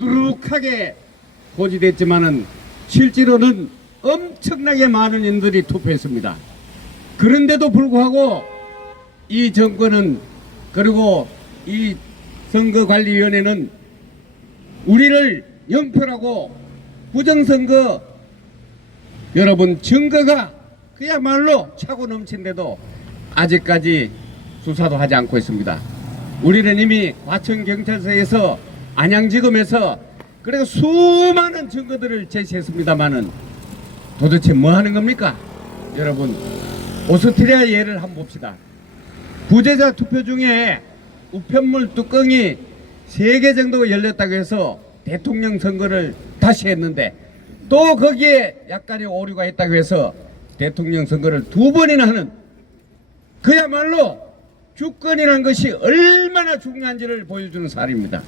뚜룩하게 고지됐지만은 실제로는 엄청나게 많은 인들이 투표했습니다. 그런데도 불구하고 이 정권은, 그리고 이 선거관리위원회는 우리를 영표라고 부정선거, 여러분 증거가 그야말로 차고 넘친데도 아직까지 수사도 하지 않고 있습니다. 우리는 이미 과천경찰서에서 안양지검에서 그래서 수많은 증거들을 제시했습니다마는 도대체 뭐 하는 겁니까? 여러분, 오스트리아 예를 한번 봅시다. 부재자 투표 중에 우편물 뚜껑이 3개 정도가 열렸다고 해서 대통령 선거를 다시 했는데 또 거기에 약간의 오류가 있다고 해서 대통령 선거를 2번이나 하는, 그야말로 주권이라는 것이 얼마나 중요한지를 보여주는 사례입니다.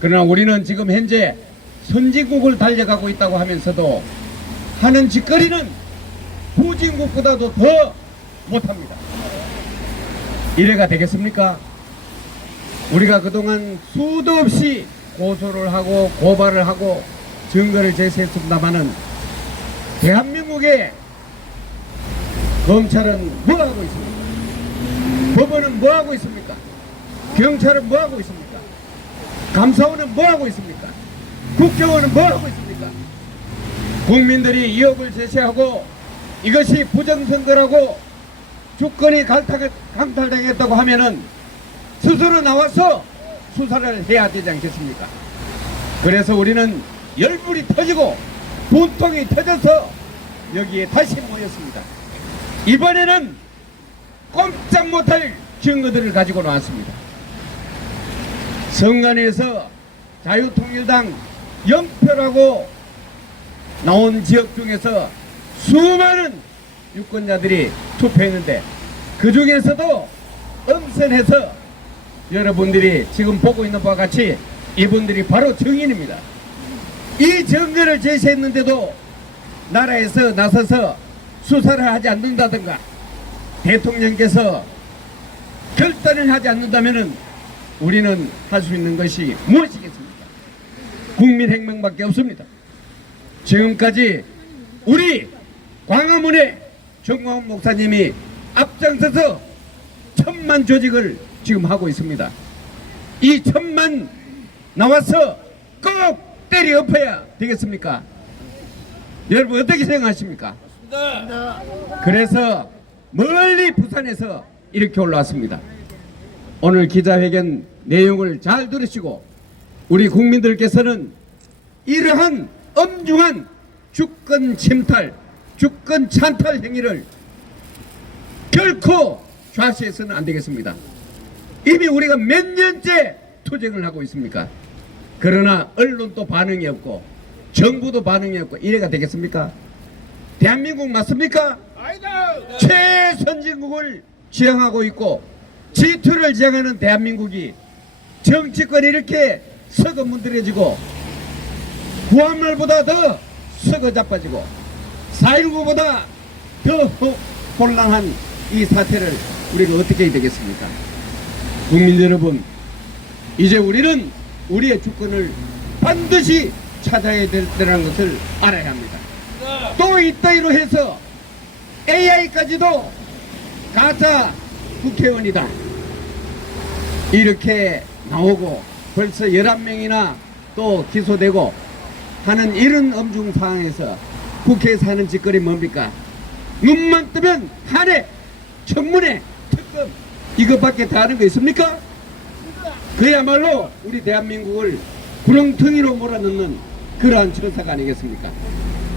그러나 우리는 지금 현재 선진국을 달려가고 있다고 하면서도 하는 짓거리는 후진국보다도 더 못합니다. 이래가 되겠습니까? 우리가 그동안 수도 없이 고소를 하고 고발을 하고 증거를 제시했습니다마는 대한민국의 검찰은 뭐 하고 있습니까? 법원은 뭐 하고 있습니까? 경찰은 뭐 하고 있습니까? 감사원은 뭐 하고 있습니까? 국정원은 뭐 하고 있습니까? 국민들이 이업을 제시하고 이것이 부정선거라고 주권이 강탈당했다고 하면은 스스로 나와서 수사를 해야 되지 않겠습니까? 그래서 우리는 열불이 터지고 분통이 터져서 여기에 다시 모였습니다. 이번에는 꼼짝 못할 증거들을 가지고 나왔습니다. 성안에서 자유통일당 영표라고 나온 지역 중에서 수많은 유권자들이 투표했는데 그 중에서도 엄선해서 여러분들이 지금 보고 있는 바와 같이 이분들이 바로 증인입니다. 이 증거를 제시했는데도 나라에서 나서서 수사를 하지 않는다든가 대통령께서 결단을 하지 않는다면 우리는 할 수 있는 것이 무엇이겠습니까? 국민 행명밖에 없습니다. 지금까지 우리 광화문에 정광훈 목사님이 앞장서서 1000만 조직을 지금 하고 있습니다. 이 1000만 나와서 꼭 때려 엎어야 되겠습니까? 여러분 어떻게 생각하십니까? 그래서 멀리 부산에서 이렇게 올라왔습니다. 오늘 기자회견 내용을 잘 들으시고 우리 국민들께서는 이러한 엄중한 주권 침탈, 주권 찬탈 행위를 결코 좌시해서는 안 되겠습니다. 이미 우리가 몇 년째 투쟁을 하고 있습니까? 그러나 언론도 반응이 없고 정부도 반응이 없고 이래가 되겠습니까? 대한민국 맞습니까? 최선진국을 지향하고 있고 G2를 지향하는 대한민국이 정치권이 이렇게 썩어 문드러지고 구한말보다 더 썩어 자빠지고 4.19보다 더 혼란한 이 사태를 우리가 어떻게 해야 되겠습니까? 국민 여러분, 이제 우리는 우리의 주권을 반드시 찾아야 될 때라는 것을 알아야 합니다. 또 이따위로 해서 AI까지도 가짜 국회의원이다 이렇게 나오고 벌써 11명이나 또 기소되고 하는 이런 엄중 상황에서 국회에서 하는 짓거리 뭡니까? 눈만 뜨면 탄핵, 청문회, 특검 이것밖에 다 하는 거 있습니까? 그야말로 우리 대한민국을 구렁텅이로 몰아넣는 그러한 처사가 아니겠습니까?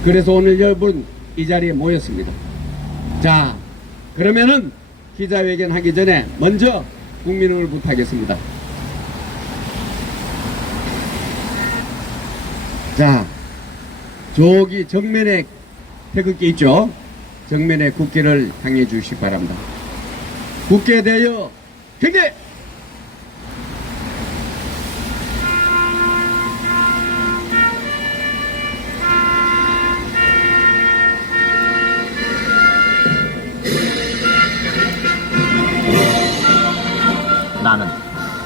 그래서 오늘 여러분 이 자리에 모였습니다. 자, 그러면은 기자회견 하기 전에 먼저 국민을 부탁하겠습니다. 자, 저기 정면에 태극기 있죠? 정면에 국기를 향해 주시기 바랍니다. 국기에 대하여 경례! 나는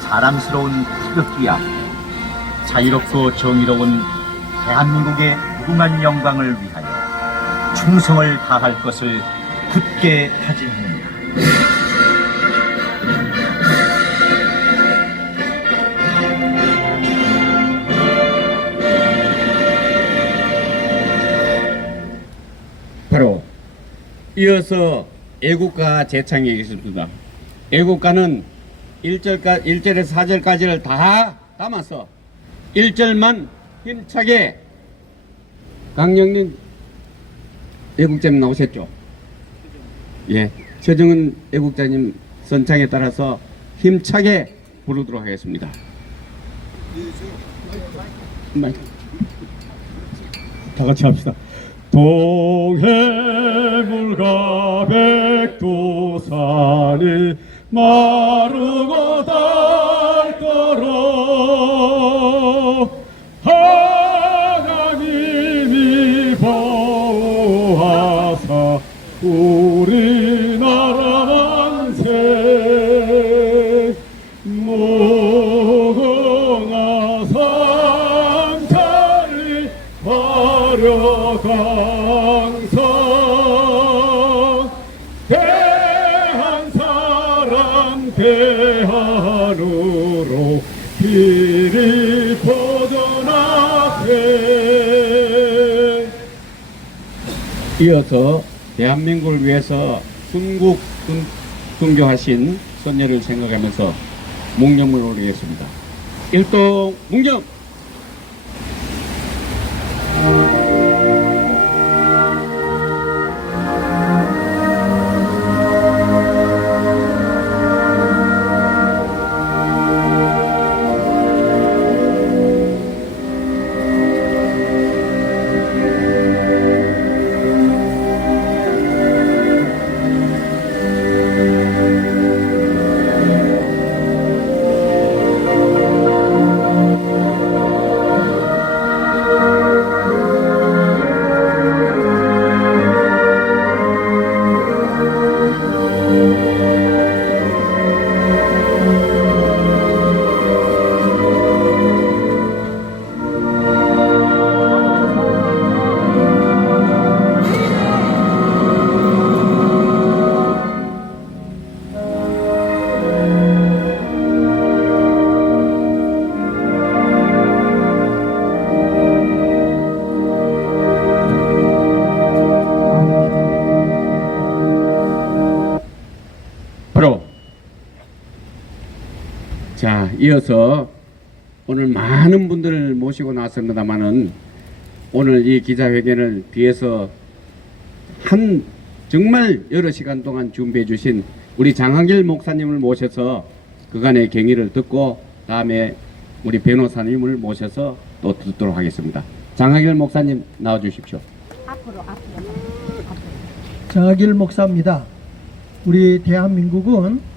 자랑스러운 태극기 앞에 자유롭고 정의로운 대한민국의 무궁한 영광을 위하여 충성을 다할 것을 굳게 다짐합니다. 바로 이어서 애국가 제창이겠습니다. 애국가는 1절에서 4절까지를 다 담아서 1절만 힘차게 강영림 애국자님 나오셨죠? 예, 최정은 애국자님 선창에 따라서 힘차게 부르도록 하겠습니다. 다 같이 합시다. 동해물과 백두산이 마르고 닳도록 하나님이 보호하사 우리나라 만세 무궁화 상자리 화려강성 대한 사람 대한으로 길이 뻗어나게. 이어서 대한민국을 위해서 순국 순교하신 선녀를 생각하면서 묵념을 올리겠습니다. 일동 묵념. 자, 이어서 오늘 많은 분들을 모시고 나왔습니다만은 오늘 이 기자회견을 뒤에서 정말 여러 시간 동안 준비해 주신 우리 장한길 목사님을 모셔서 그간의 경의를 듣고 다음에 우리 변호사님을 모셔서 또 듣도록 하겠습니다. 장한길 목사님 나와 주십시오. 앞으로. 장하길 목사입니다. 우리 대한민국은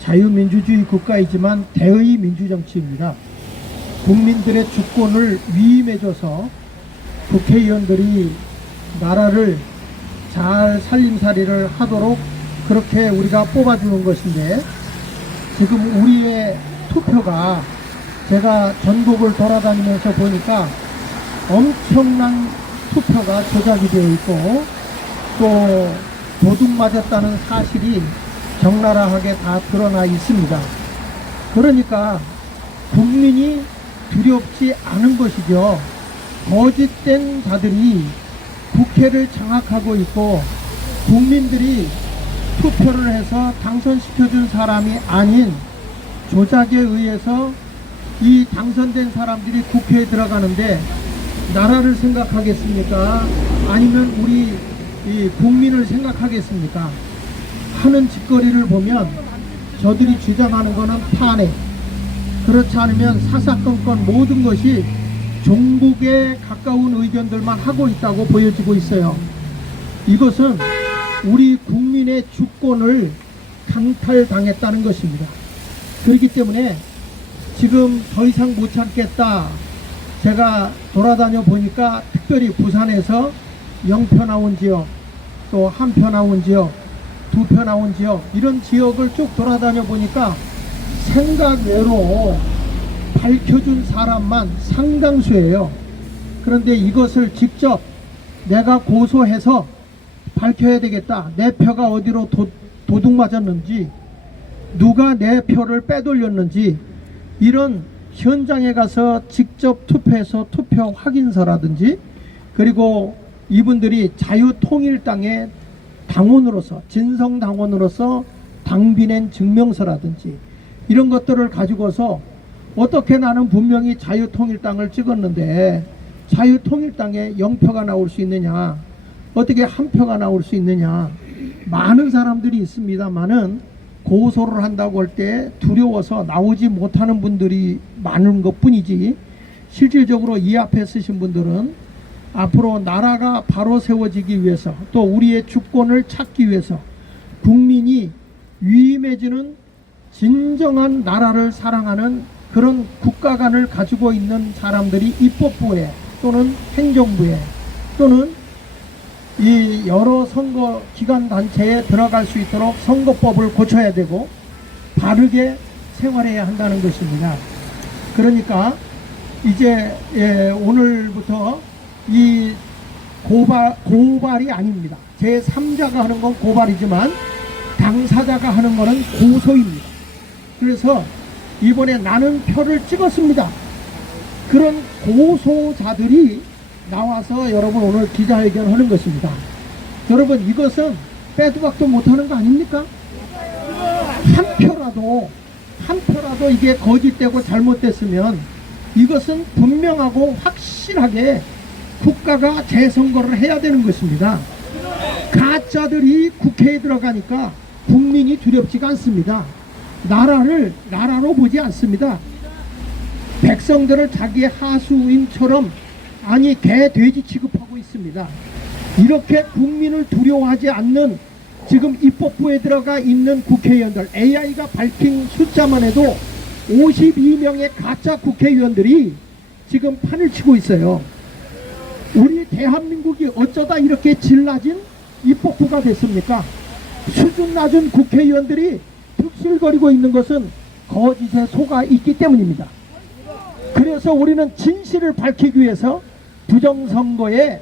자유민주주의 국가이지만 대의 민주정치입니다. 국민들의 주권을 위임해줘서 국회의원들이 나라를 잘 살림살이를 하도록 그렇게 우리가 뽑아주는 것인데, 지금 우리의 투표가 제가 전국을 돌아다니면서 보니까 엄청난 투표가 조작이 되어 있고 또 도둑 맞았다는 사실이 적나라하게 다 드러나 있습니다. 그러니까 국민이 두렵지 않은 것이죠. 거짓된 자들이 국회를 장악하고 있고 국민들이 투표를 해서 당선시켜준 사람이 아닌 조작에 의해서 이 당선된 사람들이 국회에 들어가는데 나라를 생각하겠습니까? 아니면 우리 이 국민을 생각하겠습니까? 하는 짓거리를 보면 저들이 주장하는 것은 탄핵, 그렇지 않으면 사사건건 모든 것이 종북에 가까운 의견들만 하고 있다고 보여지고 있어요. 이것은 우리 국민의 주권을 강탈당했다는 것입니다. 그렇기 때문에 지금 더 이상 못 참겠다. 제가 돌아다녀 보니까 특별히 부산에서 0표 나온 지역, 또 1표 나온 지역, 2표 나온 지역, 이런 지역을 쭉 돌아다녀 보니까 생각 외로 밝혀준 사람만 상당수예요. 그런데 이것을 직접 내가 고소해서 밝혀야 되겠다. 내 표가 어디로 도둑 맞았는지, 누가 내 표를 빼돌렸는지, 이런 현장에 가서 직접 투표해서 투표 확인서라든지, 그리고 이분들이 자유통일당의 당원으로서, 진성당원으로서 당비낸 증명서라든지 이런 것들을 가지고서 어떻게 나는 분명히 자유통일당을 찍었는데 자유통일당에 0표가 나올 수 있느냐, 어떻게 한 표가 나올 수 있느냐. 많은 사람들이 있습니다만은 고소를 한다고 할 때 두려워서 나오지 못하는 분들이 많은 것 뿐이지, 실질적으로 이 앞에 쓰신 분들은 앞으로 나라가 바로 세워지기 위해서, 또 우리의 주권을 찾기 위해서 국민이 위임해지는 진정한 나라를 사랑하는 그런 국가관을 가지고 있는 사람들이 입법부에 또는 행정부에 또는 이 여러 선거 기관 단체에 들어갈 수 있도록 선거법을 고쳐야 되고 바르게 생활해야 한다는 것입니다. 그러니까 이제 오늘부터 이 고발이 아닙니다. 제3자가 하는 건 고발이지만 당사자가 하는 거는 고소입니다. 그래서 이번에 나는 표를 찍었습니다. 그런 고소자들이 나와서 여러분 오늘 기자회견 하는 것입니다. 여러분, 이것은 빼도 박도 못하는 거 아닙니까? 한 표라도 이게 거짓되고 잘못됐으면 이것은 분명하고 확실하게 국가가 재선거를 해야 되는 것입니다. 가짜들이 국회에 들어가니까 국민이 두렵지가 않습니다. 나라를 나라로 보지 않습니다. 백성들을 자기의 하수인처럼, 아니 개 돼지 취급하고 있습니다. 이렇게 국민을 두려워하지 않는 지금 입법부에 들어가 있는 국회의원들, AI가 밝힌 숫자만 해도 52명의 가짜 국회의원들이 지금 판을 치고 있어요. 우리 대한민국이 어쩌다 이렇게 질 낮은 입법부가 됐습니까? 수준 낮은 국회의원들이 득실거리고 있는 것은 거짓에 속아 있기 때문입니다. 그래서 우리는 진실을 밝히기 위해서 부정선거에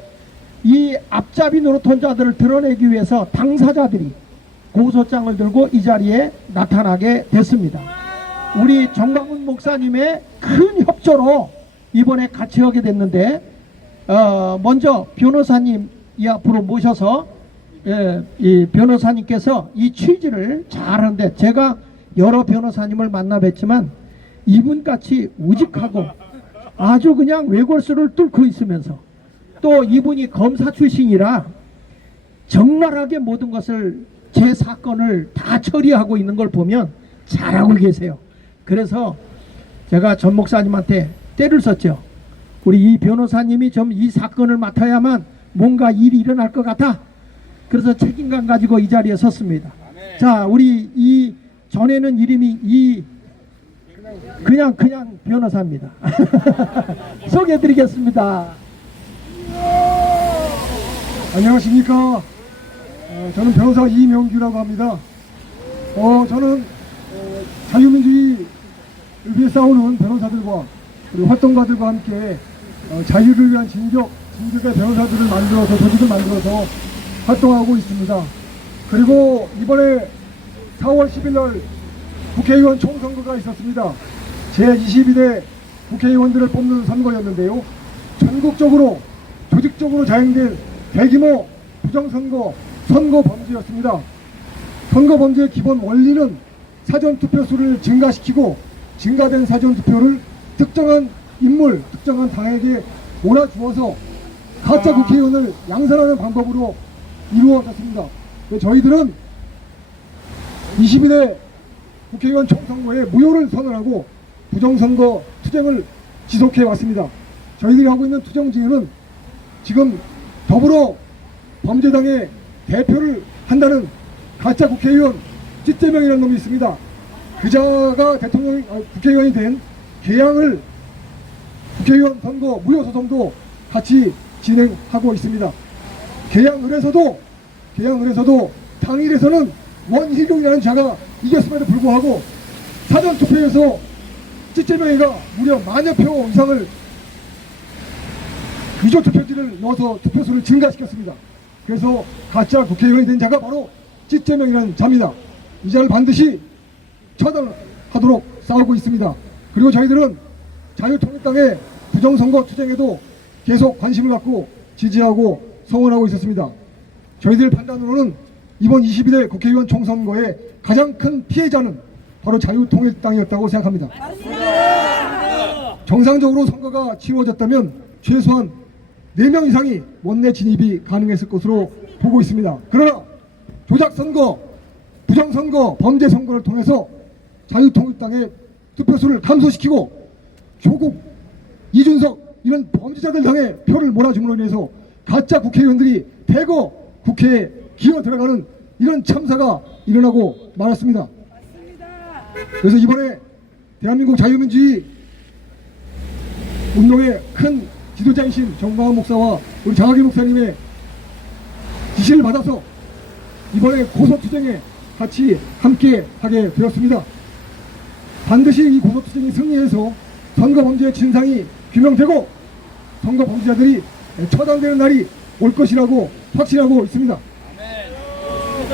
이 앞잡이 노릇한 자들을 드러내기 위해서 당사자들이 고소장을 들고 이 자리에 나타나게 됐습니다. 우리 정광훈 목사님의 큰 협조로 이번에 같이 하게 됐는데, 먼저 변호사님 이 앞으로 모셔서 이 변호사님께서 이 취지를 잘하는데, 제가 여러 변호사님을 만나 뵀지만 이분같이 우직하고 아주 그냥 외골수를 뚫고 있으면서 또 이분이 검사 출신이라 적나라하게 모든 것을, 제 사건을 다 처리하고 있는 걸 보면 잘하고 계세요. 그래서 제가 전 목사님한테 때를 썼죠. 우리 이 변호사님이 좀 이 사건을 맡아야만 뭔가 일이 일어날 것 같아. 그래서 책임감 가지고 이 자리에 섰습니다. 자, 우리 이 전에는 이름이 그냥 변호사입니다. 소개해드리겠습니다. 안녕하십니까. 저는 변호사 이명규라고 합니다. 저는 자유민주주의를 위해 싸우는 변호사들과 그리고 활동가들과 함께 자유를 위한 진격의 변호사들을 만들어서, 조직을 만들어서 활동하고 있습니다. 그리고 이번에 4월 10일 날 국회의원 총선거가 있었습니다. 제22대 국회의원들을 뽑는 선거였는데요. 전국적으로 조직적으로 자행된 대규모 부정선거, 선거범죄였습니다. 선거범죄의 기본 원리는 사전투표 수를 증가시키고 증가된 사전투표를 특정한 인물, 특정한 당에게 몰아주어서 가짜 국회의원을 양산하는 방법으로 이루어졌습니다. 저희들은 22대 국회의원 총선거에 무효를 선언하고 부정선거 투쟁을 지속해 왔습니다. 저희들이 하고 있는 투쟁 중에는 지금 더불어 범죄당의 대표를 한다는 가짜 국회의원 찌재명이라는 놈이 있습니다. 그자가 국회의원이 된 계양을 국회의원 선거 무효 소송도 같이 진행하고 있습니다. 계양을에서도 당일에서는 원희룡이라는 자가 이겼음에도 불구하고 사전투표에서 찌찌명이가 무려 10,000여 표 이상을 위조 투표지를 넣어서 투표수를 증가시켰습니다. 그래서 가짜 국회의원이 된 자가 바로 찌찌명이라는 자입니다. 이 자를 반드시 처단하도록 싸우고 있습니다. 그리고 저희들은 자유통일당의 부정선거 투쟁에도 계속 관심을 갖고 지지하고 성원하고 있었습니다. 저희들 판단으로는 이번 22대 국회의원 총선거의 가장 큰 피해자는 바로 자유통일당이었다고 생각합니다. 정상적으로 선거가 치루어졌다면 최소한 4명 이상이 원내 진입이 가능했을 것으로 보고 있습니다. 그러나 조작선거, 부정선거, 범죄선거를 통해서 자유통일당의 투표수를 감소시키고 조국, 이준석 이런 범죄자들 향해 표를 몰아줌으로 인해서 가짜 국회의원들이 대거 국회에 기어 들어가는 이런 참사가 일어나고 말았습니다. 그래서 이번에 대한민국 자유민주주의 운동의 큰 지도자이신 정광훈 목사와 우리 장학일 목사님의 지시를 받아서 이번에 고소투쟁에 같이 함께 하게 되었습니다. 반드시 이 고소투쟁이 승리해서 선거범죄의 진상이 규명되고 선거범죄자들이 처단되는 날이 올 것이라고 확신하고 있습니다.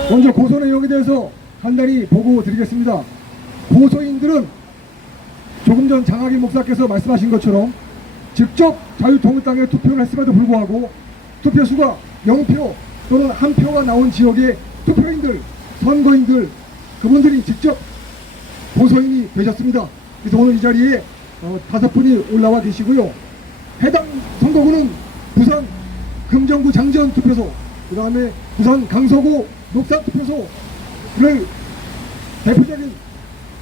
먼저 고소 내용에 대해서 간단히 보고 드리겠습니다. 고소인들은 조금 전 장학일 목사께서 말씀하신 것처럼 직접 자유통일당에 투표를 했음에도 불구하고 투표수가 0표 또는 1표가 나온 지역의 투표인들, 선거인들 그분들이 직접 고소인이 되셨습니다. 그래서 오늘 이 자리에 5분이 올라와 계시고요. 해당 선거구는 부산 금정구 장전 투표소, 그 다음에 부산 강서구 녹산 투표소를 대표적인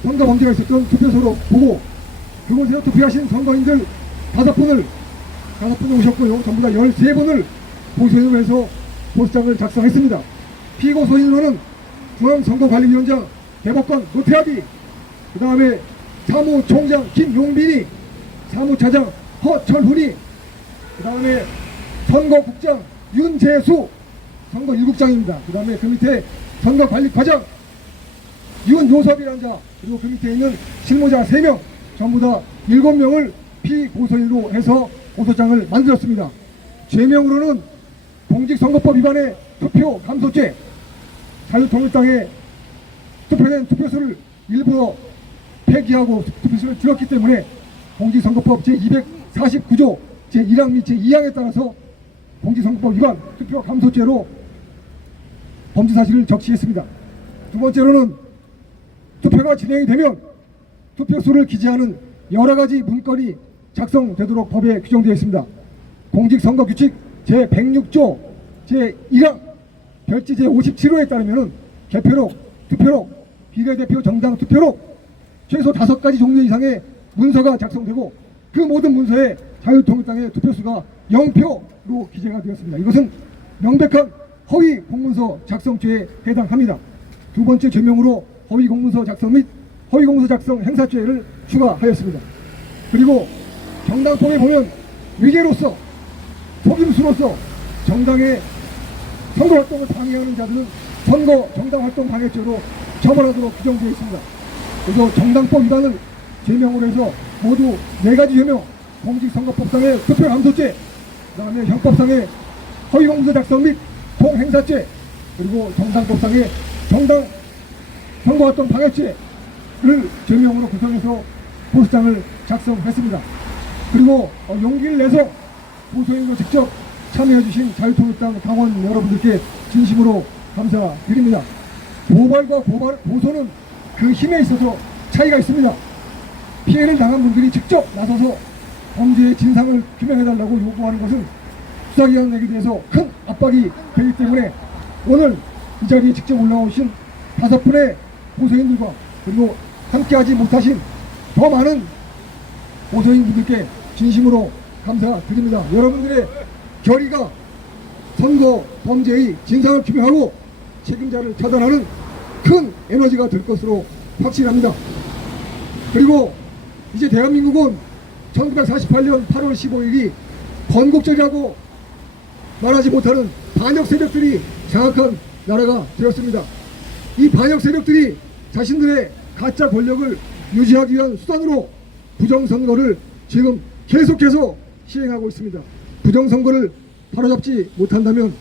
선거 범죄가 있었던 투표소로 보고 그곳에서 투표하신 선거인들 5분이 오셨고요. 전부 다 13분을 고소인으로 해서 고소장을 작성했습니다. 피고소인으로는 중앙선거관리위원장 대법관 노태학이, 그 다음에 사무총장 김용빈이, 사무차장 허철훈이, 그 다음에 선거국장 윤재수, 선거 1국장입니다. 그 다음에 그 밑에 선거관리과장 윤요섭이라는 자, 그리고 그 밑에 있는 실무자 3명, 전부 다 7명을 피고소인으로 해서 고소장을 만들었습니다. 죄명으로는 공직선거법 위반의 투표 감소죄, 자유통일당에 투표된 투표수를 일부러 폐기하고 투표수를 줄였기 때문에 공직선거법 제249조 제1항 및 제2항에 따라서 공직선거법 위반 투표 감소죄로 범죄 사실을 적시했습니다. 두 번째로는 투표가 진행이 되면 투표수를 기재하는 여러 가지 문건이 작성되도록 법에 규정되어 있습니다. 공직선거규칙 제106조 제1항 별지 제57호에 따르면 개표록, 투표록, 비례대표 정당 투표록 최소 5가지 종류 이상의 문서가 작성되고 그 모든 문서에 자유통일당의 투표수가 0표로 기재가 되었습니다. 이것은 명백한 허위 공문서 작성죄에 해당합니다. 두 번째 죄명으로 허위 공문서 작성 및 허위 공문서 작성 행사죄를 추가하였습니다. 그리고 정당법에 보면 위계로서 속임수로서 정당의 선거활동을 방해하는 자들은 선거 정당활동 방해죄로 처벌하도록 규정되어 있습니다. 그래서 정당법 위반을 죄명으로 해서 모두 4가지 죄명, 공직선거법상의 투표 감소죄, 그 다음에 형법상의 허위공문서 작성 및 통행사죄, 그리고 정당법상의 정당 선거활동 방해죄를 죄명으로 구성해서 고소장을 작성했습니다. 그리고 용기를 내서 고소인으로 직접 참여해주신 자유통일당 당원 여러분들께 진심으로 감사드립니다. 고발과 고소는 그 힘에 있어서 차이가 있습니다. 피해를 당한 분들이 직접 나서서 범죄의 진상을 규명해달라고 요구하는 것은 수사기관에게 대해서 큰 압박이 되기 때문에 오늘 이 자리에 직접 올라오신 5분의 고소인들과 그리고 함께하지 못하신 더 많은 고소인분들께 진심으로 감사드립니다. 여러분들의 결의가 선거 범죄의 진상을 규명하고 책임자를 처단하는 큰 에너지가 될 것으로 확신합니다. 그리고 이제 대한민국은 1948년 8월 15일이 건국절이라고 말하지 못하는 반역 세력들이 장악한 나라가 되었습니다. 이 반역 세력들이 자신들의 가짜 권력을 유지하기 위한 수단으로 부정선거를 지금 계속해서 시행하고 있습니다. 부정선거를 바로잡지 못한다면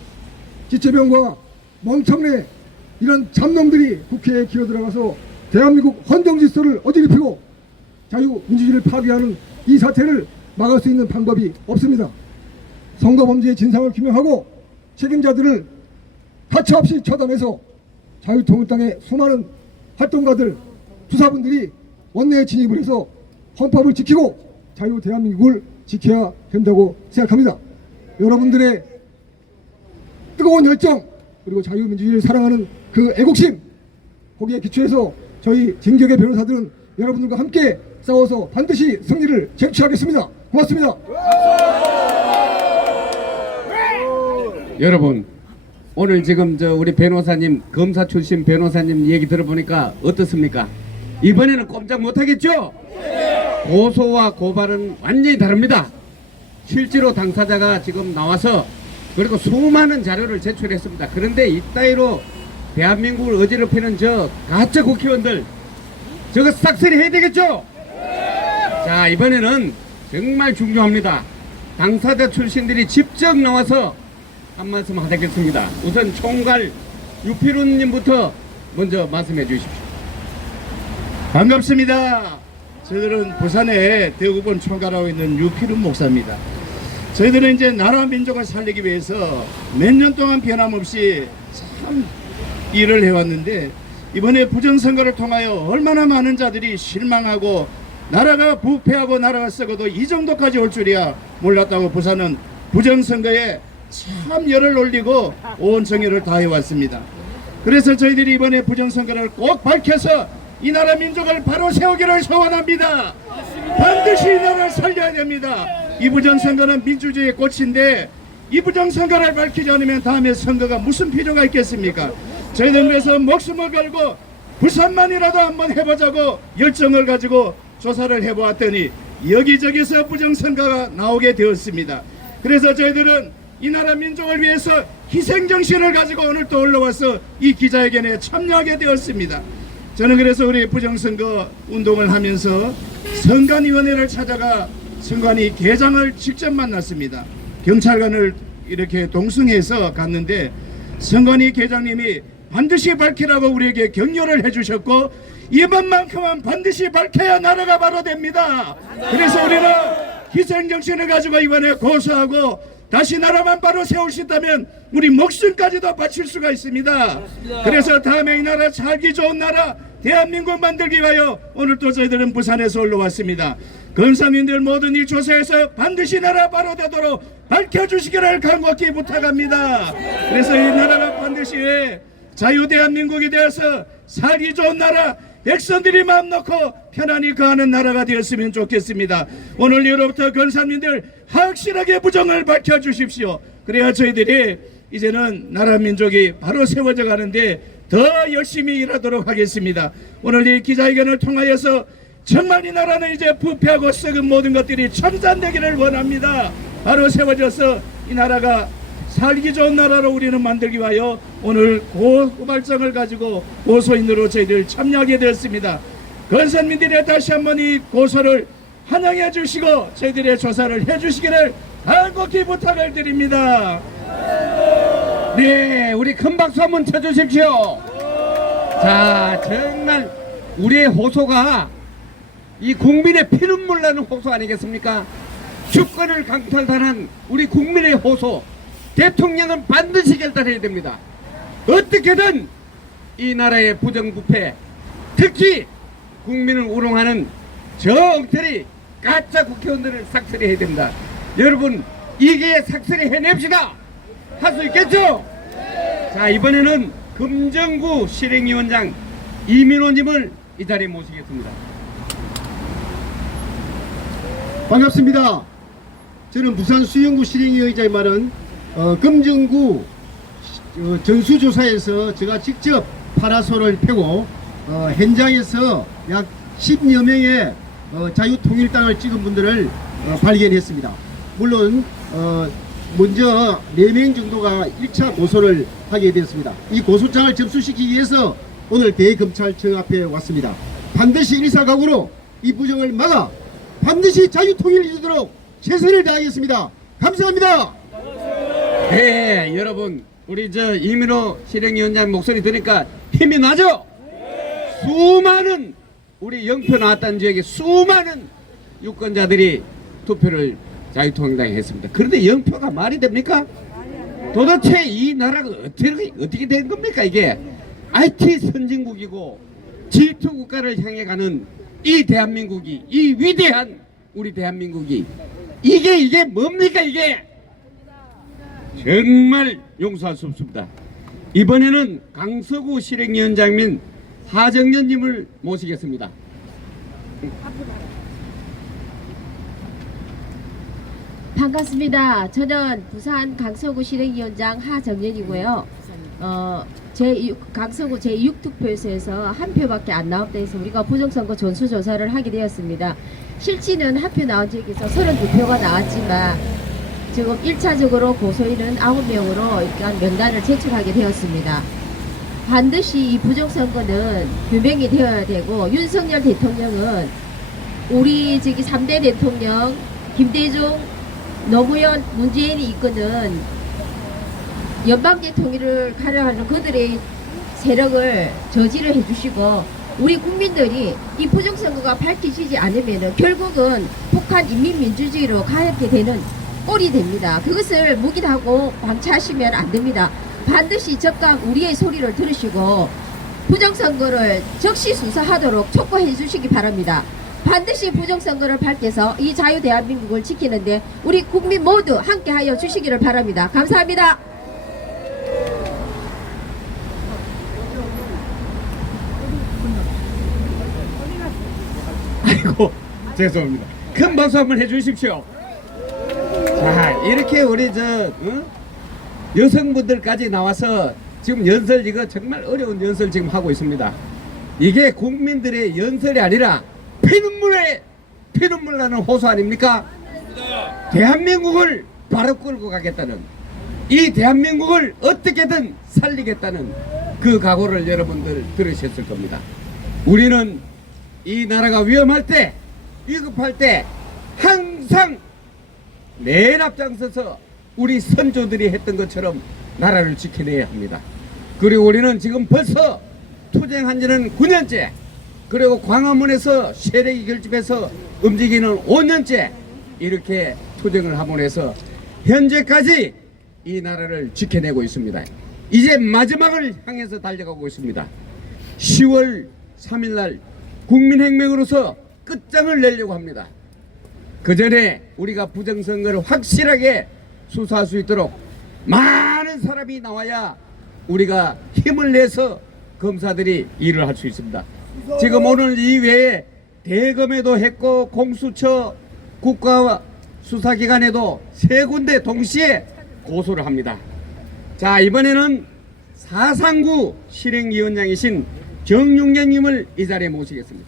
찌째병과 멍청래 이런 잡놈들이 국회에 기어들어가서 대한민국 헌정질서를 어지럽히고 자유민주주의를 파괴하는 이 사태를 막을 수 있는 방법이 없습니다. 선거범죄의 진상을 규명하고 책임자들을 가차없이 처단해서 자유통일당의 수많은 활동가들, 투사분들이 원내에 진입을 해서 헌법을 지키고 자유 대한민국을 지켜야 된다고 생각합니다. 여러분들의 뜨거운 열정 그리고 자유민주주의를 사랑하는 그 애국심 거기에 기초해서 저희 진격의 변호사들은 여러분들과 함께 싸워서 반드시 승리를 쟁취하겠습니다. 고맙습니다. 여러분, 오늘 지금 우리 변호사님, 검사 출신 변호사님 얘기 들어보니까 어떻습니까? 이번에는 꼼짝 못하겠죠? 고소와 고발은 완전히 다릅니다. 실제로 당사자가 지금 나와서 그리고 수많은 자료를 제출했습니다. 그런데 이따위로 대한민국을 어지럽히는 저 가짜 국회의원들 저거 싹쓸이 해야 되겠죠? 자, 이번에는 정말 중요합니다. 당사자 출신들이 직접 나와서 한 말씀 하겠습니다. 우선 총괄 유필훈님부터 먼저 말씀해 주십시오. 반갑습니다. 저희들은 부산에 대구본 총괄하고 있는 유필훈 목사입니다. 저희들은 이제 나라 민족을 살리기 위해서 몇 년 동안 변함없이 참 일을 해왔는데 이번에 부정선거를 통하여 얼마나 많은 자들이 실망하고 나라가 부패하고 나라가 썩어도 이 정도까지 올 줄이야 몰랐다고 부산은 부정선거에 참 열을 올리고 온 정열을 다해왔습니다. 그래서 저희들이 이번에 부정선거를 꼭 밝혀서 이 나라 민족을 바로 세우기를 소원합니다. 반드시 이 나라를 살려야 됩니다. 이 부정선거는 민주주의의 꽃인데 이 부정선거를 밝히지 않으면 다음에 선거가 무슨 필요가 있겠습니까? 저희들은 그래서 목숨을 걸고 부산만이라도 한번 해보자고 열정을 가지고 조사를 해보았더니 여기저기서 부정선거가 나오게 되었습니다. 그래서 저희들은 이 나라 민족을 위해서 희생정신을 가지고 오늘 또 올라와서 이 기자회견에 참여하게 되었습니다. 저는 그래서 우리 부정선거 운동을 하면서 선관위원회를 찾아가 선관위 계장을 직접 만났습니다. 경찰관을 이렇게 동승해서 갔는데 선관위 계장님이 반드시 밝히라고 우리에게 격려를 해주셨고 이번만큼은 반드시 밝혀야 나라가 바로 됩니다. 그래서 우리는 희생정신을 가지고 이번에 고소하고 다시 나라만 바로 세울 수 있다면 우리 목숨까지도 바칠 수가 있습니다. 그래서 다음에 이 나라 살기 좋은 나라 대한민국 만들기 위하여 오늘 또 저희들은 부산에서 올라왔습니다. 검사님들 모든 일 조사해서 반드시 나라 바로 되도록 밝혀주시기를 간곡히 부탁합니다. 그래서 이 나라가 반드시 자유 대한민국이 되어서 살기 좋은 나라 백성들이 마음 놓고 편안히 거하는 나라가 되었으면 좋겠습니다. 오늘 이후로부터 검사님들 확실하게 부정을 밝혀주십시오. 그래야 저희들이 이제는 나라 민족이 바로 세워져 가는데 더 열심히 일하도록 하겠습니다. 오늘 이 기자회견을 통하여서 정말 이 나라는 이제 부패하고 썩은 모든 것들이 청산되기를 원합니다. 바로 세워져서 이 나라가 살기 좋은 나라로 우리는 만들기 위하여 오늘 고발장을 가지고 고소인으로 저희들 참여하게 되었습니다. 건선민들이 다시 한번 이 고소를 환영해 주시고 저희들의 조사를 해 주시기를 간곡히 부탁을 드립니다. 네, 우리 큰 박수 한번 쳐주십시오. 자, 정말 우리의 호소가 이 국민의 피눈물 나는 호소 아니겠습니까? 주권을 강탈당한 우리 국민의 호소, 대통령은 반드시 결단해야 됩니다. 어떻게든 이 나라의 부정부패, 특히 국민을 우롱하는 저 엉터리 가짜 국회의원들을 삭스리 해야 됩니다. 여러분, 이게 삭스리 해냅시다. 할 수 있겠죠? 자, 이번에는 금정구 실행위원장 이민호님을 이 자리에 모시겠습니다. 반갑습니다. 저는 부산 수영구 실행위원장의 말은 금정구 전수조사에서 제가 직접 파라솔을 펴고 현장에서 약 10여 명의 자유통일당을 찍은 분들을 발견했습니다. 물론 먼저 4명 정도가 1차 고소를 하게 되었습니다. 이 고소장을 접수시키기 위해서 오늘 대검찰청 앞에 왔습니다. 반드시 일사각오로 이 부정을 막아 반드시 자유통일을 이루도록 최선을 다하겠습니다. 감사합니다. 네, 여러분, 우리 이민호 실행위원장 목소리 들으니까 힘이 나죠? 수많은 우리 영표 나왔다는 지역에 수많은 유권자들이 투표를 자유통일당에 했습니다. 그런데 영표가 말이 됩니까? 도대체 이 나라가 어떻게 된 겁니까? 이게 IT 선진국이고 G2 국가를 향해 가는 이 대한민국이, 이 위대한 우리 대한민국이 이게 뭡니까? 이게 정말 용서할 수 없습니다. 이번에는 강서구 실행위원장인 하정연님을 모시겠습니다. 반갑습니다. 저는 부산 강서구 실행위원장 하정연이고요. 강서구 제6투표소에서 한 표밖에 안 나왔다 해서 우리가 부정선거 전수조사를 하게 되었습니다. 실지는 한 표 나온 지역에서 32표가 나왔지만 지금 1차적으로 고소인은 9명으로 일단 명단을 제출하게 되었습니다. 반드시 이 부정선거는 규명이 되어야 되고, 윤석열 대통령은 우리 3대 대통령 김대중, 노무현, 문재인이 이끄는 연방제 통일을 가려하는 그들의 세력을 저지를 해주시고, 우리 국민들이 이 부정선거가 밝혀지지 않으면 결국은 북한 인민민주주의로 가게 되는 꼴이 됩니다. 그것을 묵인하고 방치하시면 안 됩니다. 반드시 적각 우리의 소리를 들으시고 부정선거를 적시 수사하도록 촉구해 주시기 바랍니다. 반드시 부정선거를 밝혀서 이 자유 대한민국을 지키는데 우리 국민 모두 함께하여 주시기를 바랍니다. 감사합니다. 아이고, 죄송합니다. 큰 박수 한번 해주십시오. 자, 이렇게 우리 여성분들까지 나와서 지금 연설, 이거 정말 어려운 연설 지금 하고 있습니다. 이게 국민들의 연설이 아니라 피눈물 나는 호소 아닙니까? 대한민국을 바로 끌고 가겠다는, 이 대한민국을 어떻게든 살리겠다는 그 각오를 여러분들 들으셨을 겁니다. 우리는 이 나라가 위험할 때, 위급할 때 항상 맨 앞장서서 우리 선조들이 했던 것처럼 나라를 지켜내야 합니다. 그리고 우리는 지금 벌써 투쟁한 지는 9년째, 그리고 광화문에서 세력이 결집해서 움직이는 5년째 이렇게 투쟁을 하고 해서 현재까지 이 나라를 지켜내고 있습니다. 이제 마지막을 향해서 달려가고 있습니다. 10월 3일날 국민혁명으로서 끝장을 내려고 합니다. 그 전에 우리가 부정선거를 확실하게 수사할 수 있도록 많은 사람이 나와야 우리가 힘을 내서 검사들이 일을 할 수 있습니다. 지금 오늘 이외에 대검에도 했고 공수처 국가수사기관에도 3군데 동시에 고소를 합니다. 자, 이번에는 사상구 실행위원장이신 정윤경님을 이 자리에 모시겠습니다.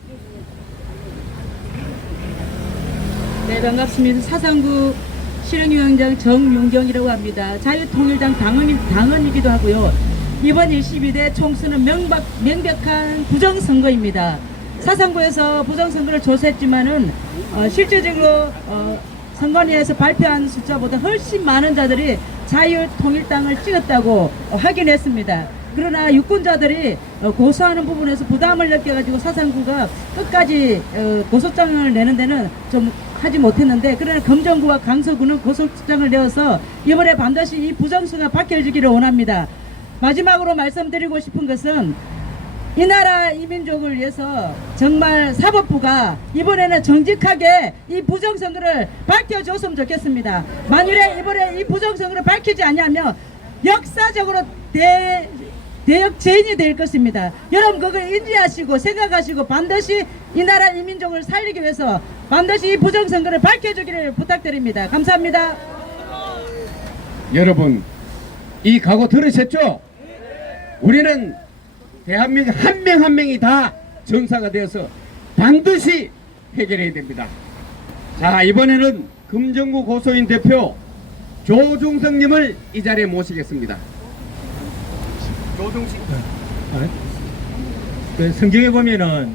네, 반갑습니다. 사상구 실행위원장 정윤경이라고 합니다. 자유통일당 당원이기도 하고요. 이번 22대 총선은 명백한 부정선거입니다. 사상구에서 부정선거를 조사했지만은 실제적으로 선관위에서 발표한 숫자보다 훨씬 많은 자들이 자유통일당을 찍었다고 확인했습니다. 그러나 유권자들이 고소하는 부분에서 부담을 느껴가지고 사상구가 끝까지 고소장을 내는 데는 좀 하지 못했는데, 그러나 금정구와 강서구는 고소장을 내어서 이번에 반드시 이 부정선거가 밝혀지기를 원합니다. 마지막으로 말씀드리고 싶은 것은 이 나라 이 민족을 위해서 정말 사법부가 이번에는 정직하게 이 부정선거를 밝혀줬으면 좋겠습니다. 만일에 이번에 이 부정선거를 밝히지 않냐면 역사적으로 대역죄인이 될 것입니다. 여러분 그걸 인지하시고 생각하시고 반드시 이 나라 이 민족을 살리기 위해서 반드시 이 부정선거를 밝혀주기를 부탁드립니다. 감사합니다. 여러분, 이 각오 들으셨죠? 우리는 대한민국 한 명 한 명이 다 정사가 되어서 반드시 해결해야 됩니다. 자, 이번에는 금정구 고소인 대표 조중성님을 이 자리에 모시겠습니다. 성경에 보면은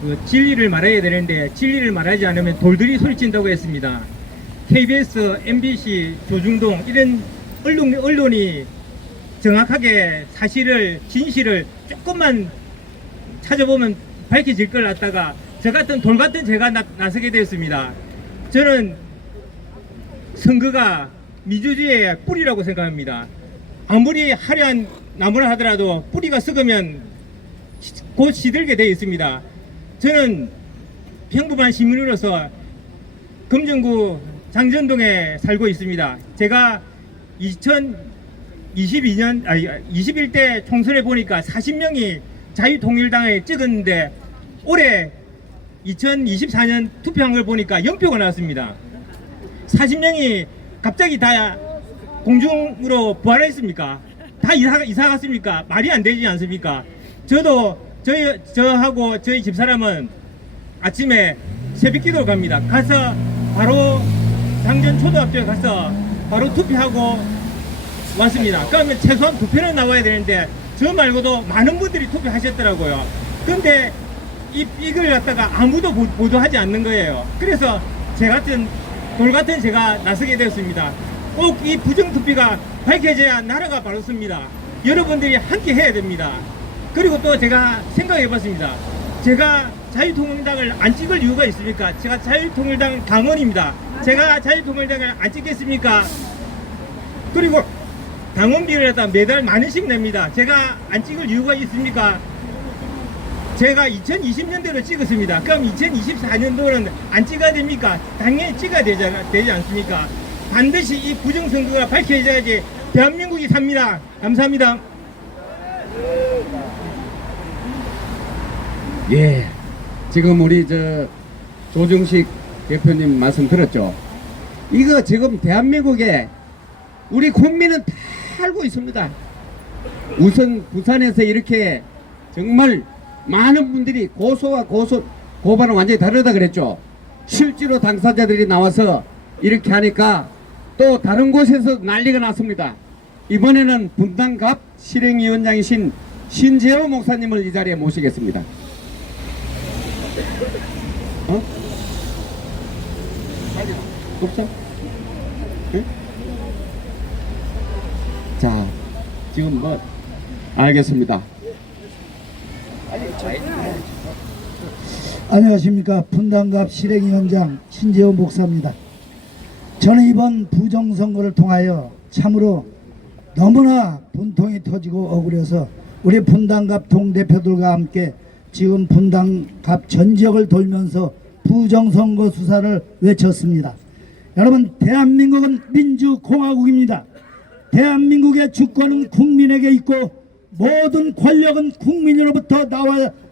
그 진리를 말해야 되는데 진리를 말하지 않으면 돌들이 소리친다고 했습니다. KBS, MBC, 조중동 이런 언론이 정확하게 사실을 진실을 조금만 찾아보면 밝혀질 걸 갖다가 저 같은 돌 같은 제가 나서게 되었습니다. 저는 선거가 민주주의의 뿌리라고 생각합니다. 아무리 화려한 나무를 하더라도 뿌리가 썩으면 곧 시들게 되어 있습니다. 저는 평범한 시민으로서 금정구 장전동에 살고 있습니다. 제가 21대 총선에 보니까 40명이 자유통일당에 찍었는데 올해 2024년 투표한 걸 보니까 0표가 나왔습니다. 40명이 갑자기 다 공중으로 부활했습니까? 다 이사 갔습니까? 말이 안 되지 않습니까? 저하고 저희 집사람은 아침에 새벽기도를 갑니다. 가서 바로 당전 초등학교에 가서 바로 투표하고 왔습니다. 그러면 최소한 2표는 나와야 되는데 저 말고도 많은 분들이 투표하셨더라고요. 근데 이걸 갖다가 아무도 보도하지 않는 거예요. 그래서 돌 같은 제가 나서게 되었습니다. 꼭 이 부정투표가 밝혀져야 나라가 바로 섭니다. 여러분들이 함께 해야 됩니다. 그리고 또 제가 생각해 봤습니다. 제가 자유통일당을 안 찍을 이유가 있습니까? 제가 자유통일당 당원입니다. 제가 자유통일당을 안 찍겠습니까? 그리고 당원비를 갖다 매달 만원씩 냅니다. 제가 안 찍을 이유가 있습니까? 제가 2020년도로 찍었습니다. 그럼 2024년도는 안 찍어야 됩니까? 당연히 찍어야 되지 않습니까? 반드시 이 부정선거가 밝혀져야지 대한민국이 삽니다. 감사합니다. 예, 지금 우리 조정식 대표님 말씀 들었죠? 이거 지금 대한민국에 우리 국민은 다 알고 있습니다. 우선 부산에서 이렇게 정말 많은 분들이 고발은 완전히 다르다 그랬죠. 실제로 당사자들이 나와서 이렇게 하니까 또 다른 곳에서 난리가 났습니다. 이번에는 분당갑 실행위원장이신 신재호 목사님을 이 자리에 모시겠습니다. 없어? 네? 자, 지금 알겠습니다. 안녕하십니까. 분당갑 실행위원장 신재호 목사입니다. 저는 이번 부정선거를 통하여 참으로 너무나 분통이 터지고 억울해서 우리 분당갑 동대표들과 함께 지금 분당갑 전 지역을 돌면서 부정선거 수사를 외쳤습니다. 여러분, 대한민국은 민주공화국입니다. 대한민국의 주권은 국민에게 있고 모든 권력은 국민으로부터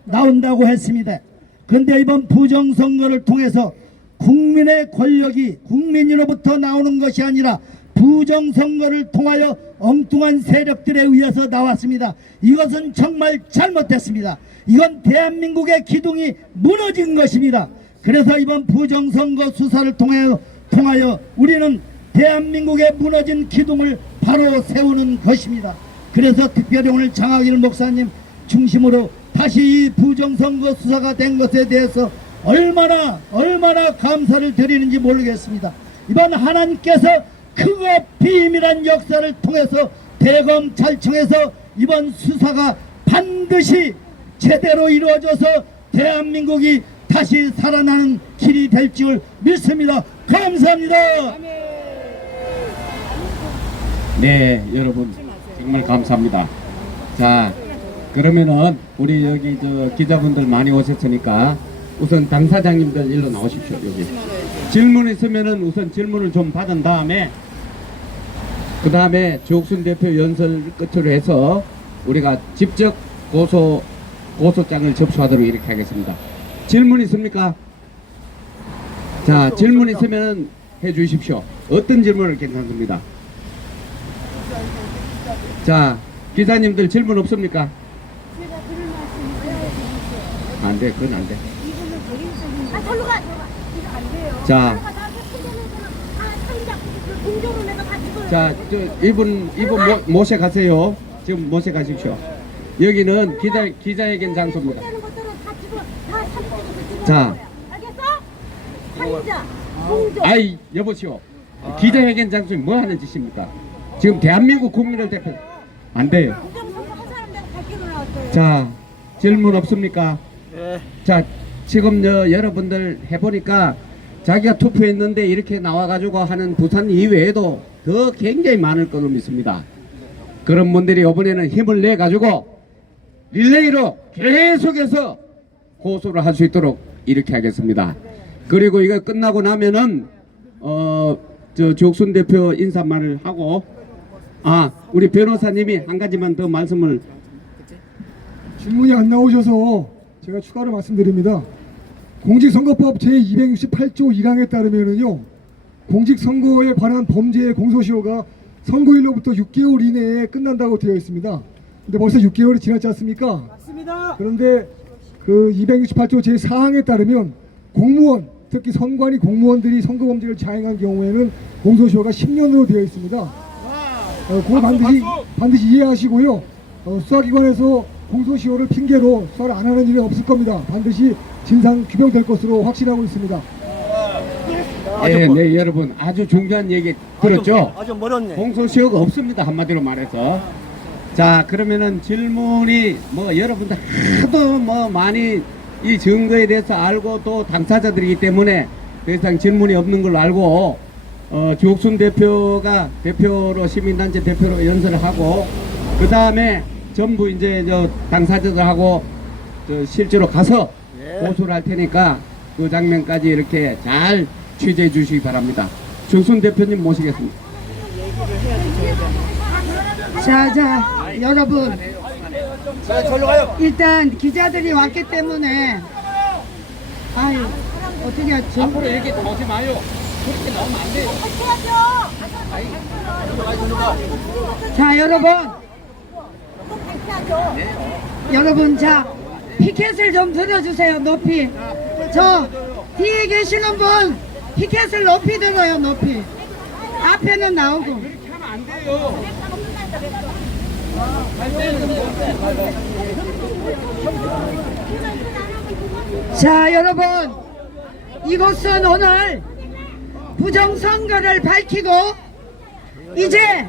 나온다고 했습니다. 그런데 이번 부정선거를 통해서 국민의 권력이 국민으로부터 나오는 것이 아니라 부정선거를 통하여 엉뚱한 세력들에 의해서 나왔습니다. 이것은 정말 잘못됐습니다. 이건 대한민국의 기둥이 무너진 것입니다. 그래서 이번 부정선거 수사를 통하여 우리는 대한민국의 무너진 기둥을 바로 세우는 것입니다. 그래서 특별히 오늘 장학일 목사님 중심으로 다시 이 부정선거 수사가 된 것에 대해서 얼마나 감사를 드리는지 모르겠습니다. 이번 하나님께서 크고 비밀한 역사를 통해서 대검찰청에서 이번 수사가 반드시 제대로 이루어져서 대한민국이 다시 살아나는 길이 될 줄 믿습니다. 감사합니다. 네, 여러분 정말 감사합니다. 자, 그러면은 우리 여기 기자분들 많이 오셨으니까 우선 당사장님들 일로 나오십시오. 여기 질문 있으면은 우선 질문을 좀 받은 다음에 그 다음에 조옥순 대표 연설 끝으로 해서 우리가 직접 고소장을 접수하도록 이렇게 하겠습니다. 질문 있습니까? 자, 질문 있으면 해 주십시오. 어떤 질문을 괜찮습니다. 자, 기자님들 질문 없습니까? 안 돼, 그건 안 돼. 자, 이분 모셔 가세요. 지금 모셔 가십시오. 여기는 기자회견 장소입니다. 자, 아이 여보시오. 기자회견장 중에 뭐 하는 짓입니까? 지금 대한민국 국민을 대표 안 돼요. 자, 질문 없습니까? 자, 지금 여러분들 해보니까 자기가 투표했는데 이렇게 나와가지고 하는 부산 이외에도 더 굉장히 많을 거로 믿습니다. 그런 분들이 이번에는 힘을 내가지고 릴레이로 계속해서 고소를 할 수 있도록 이렇게 하겠습니다. 그리고 이거 끝나고 나면은 주옥순 대표 인사말을 하고 우리 변호사님이 한 가지만 더 말씀을. 질문이 안 나오셔서 제가 추가로 말씀드립니다. 공직선거법 제268조 1항에 따르면은요, 공직선거에 관한 범죄의 공소시효가 선거일로부터 6개월 이내에 끝난다고 되어 있습니다. 근데 벌써 6개월이 지났지 않습니까? 맞습니다. 그런데 그 268조 제4항에 따르면 공무원, 특히 선관위 공무원들이 선거범죄를 자행한 경우에는 공소시효가 10년으로 되어 있습니다. 그거 반드시 이해하시고요. 수사기관에서 공소시효를 핑계로 수사를 안 하는 일이 없을 겁니다. 반드시 진상 규명될 것으로 확신하고 있습니다. 네, 여러분 아주 중요한 얘기 들었죠? 아주 멀었네. 공소시효가 없습니다. 한마디로 말해서. 자, 그러면은 질문이 여러분들 하도 많이 이 증거에 대해서 알고 또 당사자들이기 때문에 더 이상 질문이 없는 걸로 알고 주옥순 대표가 대표로 시민단체 대표로 연설을 하고 그 다음에 전부 이제 당사자들하고 실제로 가서 고소를 할 테니까 그 장면까지 이렇게 잘 취재해 주시기 바랍니다. 주옥순 대표님 모시겠습니다. 자, 여러분. 일단 기자들이 왔기 때문에 어떻게 하죠? 앞으로 이렇게 나오지 마요. 그렇게 나오면 안 돼요. 자, 여러분 자, 피켓을 좀 들어주세요. 높이. 저 뒤에 계시는 분 피켓을 높이 들어요. 높이. 앞에는 나오고. 그렇게 하면 안 돼요. 자, 여러분, 이곳은 오늘 부정선거를 밝히고 이제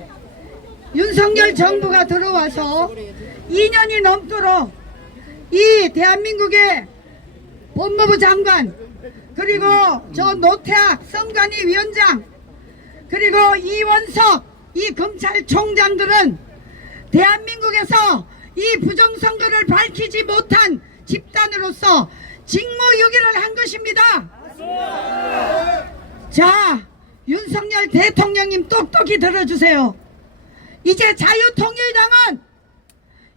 윤석열 정부가 들어와서 2년이 넘도록 이 대한민국의 법무부 장관, 그리고 저 노태악 선관위 위원장, 그리고 이원석 이 검찰총장들은 대한민국에서 이 부정선거를 밝히지 못한 집단으로서 직무유기를 한 것입니다. 자, 윤석열 대통령님 똑똑히 들어주세요. 이제 자유통일당은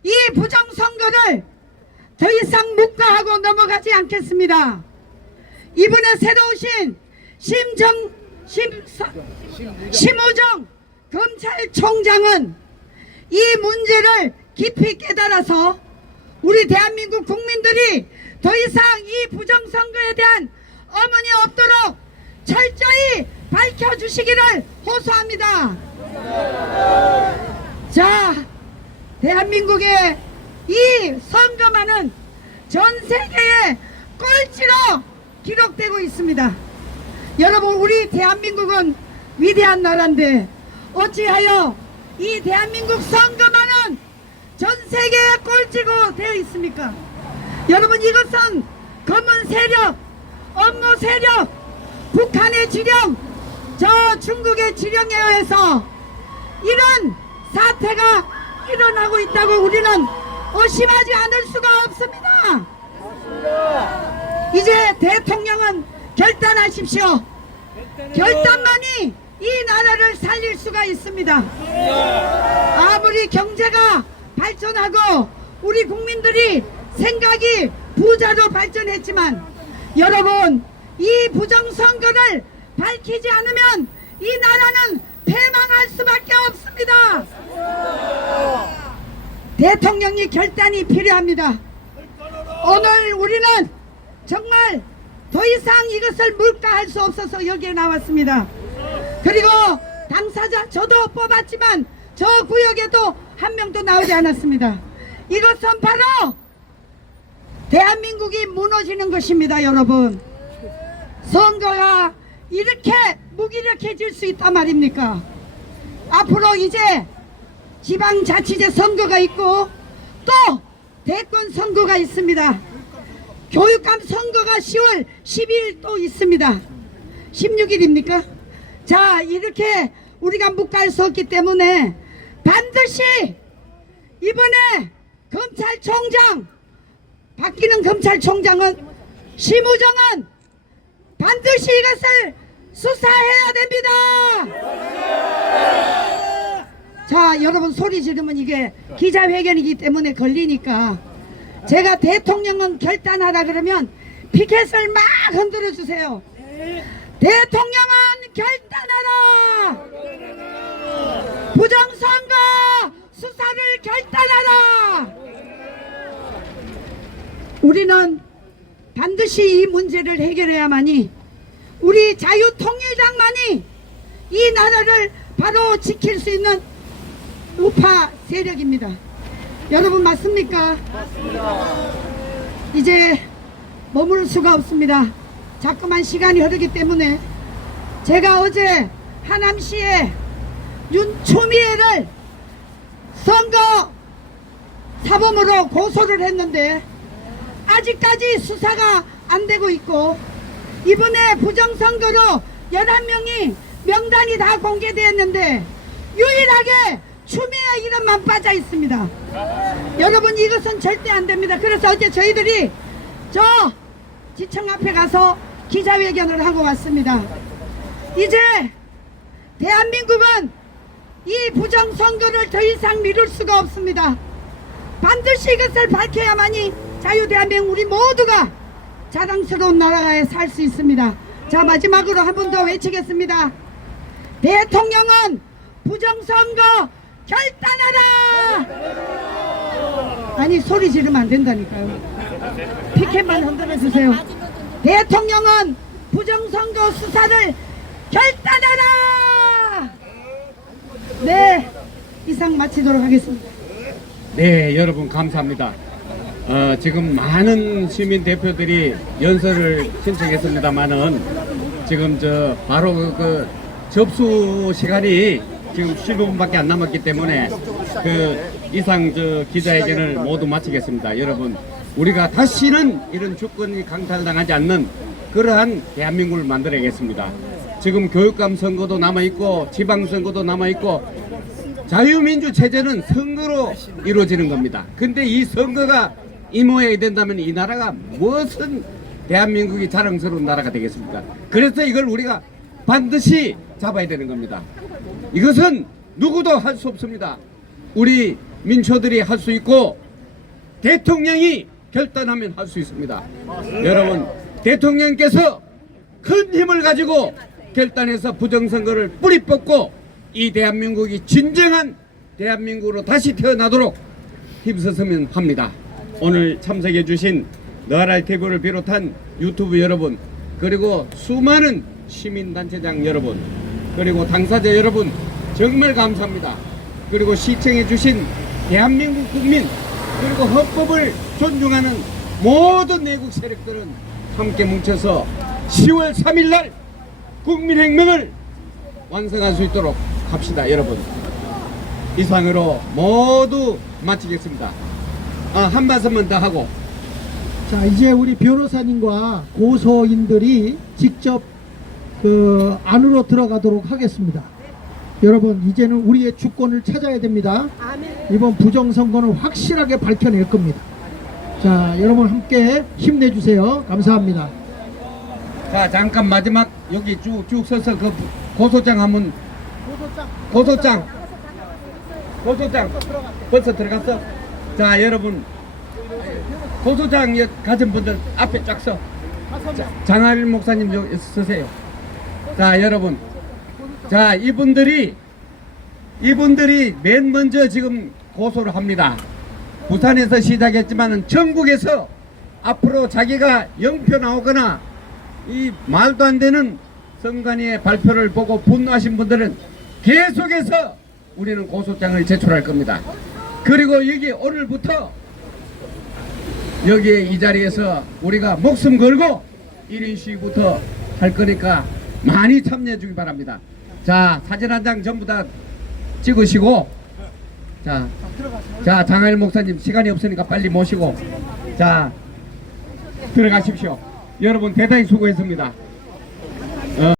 이 부정선거를 더 이상 묵과하고 넘어가지 않겠습니다. 이번에 새로 오신 심우정 검찰총장은 이 문제를 깊이 깨달아서 우리 대한민국 국민들이 더 이상 이 부정선거에 대한 어머니 없도록 철저히 밝혀주시기를 호소합니다. 자, 대한민국의 이 선거만은 전 세계의 꼴찌로 기록되고 있습니다. 여러분, 우리 대한민국은 위대한 나라인데 어찌하여 이 대한민국 선거만은 전 세계의 꼴찌고 되어 있습니까? 여러분, 이것은 검은 세력, 업무 세력, 북한의 지령, 저 중국의 지령에 의해서 이런 사태가 일어나고 있다고 우리는 의심하지 않을 수가 없습니다. 이제 대통령은 결단하십시오. 결단만이 이 나라를 살릴 수가 있습니다. 아무리 경제가 발전하고 우리 국민들이 생각이 부자로 발전했지만 여러분, 이 부정선거를 밝히지 않으면 이 나라는 패망할 수밖에 없습니다. 대통령이 결단이 필요합니다. 오늘 우리는 정말 더 이상 이것을 묵과할 수 없어서 여기에 나왔습니다. 그리고 당사자 저도 뽑았지만 저 구역에도 한 명도 나오지 않았습니다. 이것은 바로 대한민국이 무너지는 것입니다. 여러분, 선거가 이렇게 무기력해질 수 있단 말입니까? 앞으로 이제 지방자치제 선거가 있고 또 대권 선거가 있습니다. 교육감 선거가 10월 10일 또 있습니다. 16일입니까? 자, 이렇게 우리가 못 갈 수 없기 때문에 반드시 이번에 검찰총장 바뀌는 검찰총장은 심우정은 반드시 이것을 수사해야 됩니다. 자, 여러분 소리 지르면 이게 기자회견이기 때문에 걸리니까 제가 대통령은 결단하라 그러면 피켓을 막 흔들어 주세요. 대통령은 결단하라. 부정선거 수사를 결단하라. 우리는 반드시 이 문제를 해결해야만이 우리 자유통일당만이 이 나라를 바로 지킬 수 있는 우파 세력입니다. 여러분 맞습니까? 맞습니다. 이제 머무를 수가 없습니다. 자꾸만 시간이 흐르기 때문에 제가 어제 하남시에 윤초미애를 선거 사범으로 고소를 했는데 아직까지 수사가 안 되고 있고 이번에 부정선거로 11명이 명단이 다 공개되었는데 유일하게 추미애 이름만 빠져 있습니다. 여러분 이것은 절대 안 됩니다. 그래서 어제 저희들이 저 지청 앞에 가서 기자회견을 하고 왔습니다. 이제 대한민국은 이 부정선거를 더 이상 미룰 수가 없습니다. 반드시 이것을 밝혀야만이 자유대한민국 우리 모두가 자랑스러운 나라에 살 수 있습니다. 자, 마지막으로 한 번 더 외치겠습니다. 대통령은 부정선거 결단하라. 아니 소리 지르면 안 된다니까요. 피켓만 흔들어 주세요. 대통령은 부정선거 수사를 결단하라. 네, 이상 마치도록 하겠습니다. 네, 여러분 감사합니다. 지금 많은 시민 대표들이 연설을 신청했습니다만은 지금 바로 그 접수 시간이 지금 15분밖에 안 남았기 때문에 이상 기자회견을 모두 마치겠습니다. 여러분, 우리가 다시는 이런 주권이 강탈당하지 않는 그러한 대한민국을 만들어야겠습니다. 지금 교육감 선거도 남아있고 지방선거도 남아있고 자유민주 체제는 선거로 이루어지는 겁니다. 근데 이 선거가 이 모양이 된다면 이 나라가 무슨 대한민국이 자랑스러운 나라가 되겠습니까? 그래서 이걸 우리가 반드시 잡아야 되는 겁니다. 이것은 누구도 할 수 없습니다. 우리 민초들이 할 수 있고 대통령이 결단하면 할 수 있습니다. 여러분, 대통령께서 큰 힘을 가지고 결단해서 부정선거를 뿌리 뽑고 이 대한민국이 진정한 대한민국으로 다시 태어나도록 힘썼으면 합니다. 오늘 참석해 주신 너랄TV를 비롯한 유튜브 여러분, 그리고 수많은 시민단체장 여러분, 그리고 당사자 여러분 정말 감사합니다. 그리고 시청해 주신 대한민국 국민, 그리고 헌법을 존중하는 모든 내국 세력들은 함께 뭉쳐서 10월 3일날 국민혁명을 완성할 수 있도록 합시다. 여러분, 이상으로 모두 마치겠습니다. 한 말씀만 더 하고, 자, 이제 우리 변호사님과 고소인들이 직접 안으로 들어가도록 하겠습니다. 여러분, 이제는 우리의 주권을 찾아야 됩니다. 이번 부정선거는 확실하게 밝혀낼 겁니다. 자, 여러분 함께 힘내주세요. 감사합니다. 자, 잠깐 마지막 여기 쭉 서서 그 고소장 한번. 고소장 벌써 들어갔어? 자, 여러분 고소장 가진 분들 앞에 쫙 서. 장하일 목사님 여기 서세요. 자, 여러분, 자, 이분들이 맨 먼저 지금 고소를 합니다. 부산에서 시작했지만 전국에서 앞으로 자기가 영표 나오거나 이 말도 안 되는 선관위의 발표를 보고 분노하신 분들은 계속해서 우리는 고소장을 제출할 겁니다. 그리고 여기 오늘부터 여기에 이 자리에서 우리가 목숨 걸고 1인 시위부터 할 거니까 많이 참여해 주기 바랍니다. 자, 사진 한 장 전부 다 찍으시고, 자, 장하일 목사님 시간이 없으니까 빨리 모시고, 자, 들어가십시오. 여러분 대단히 수고했습니다.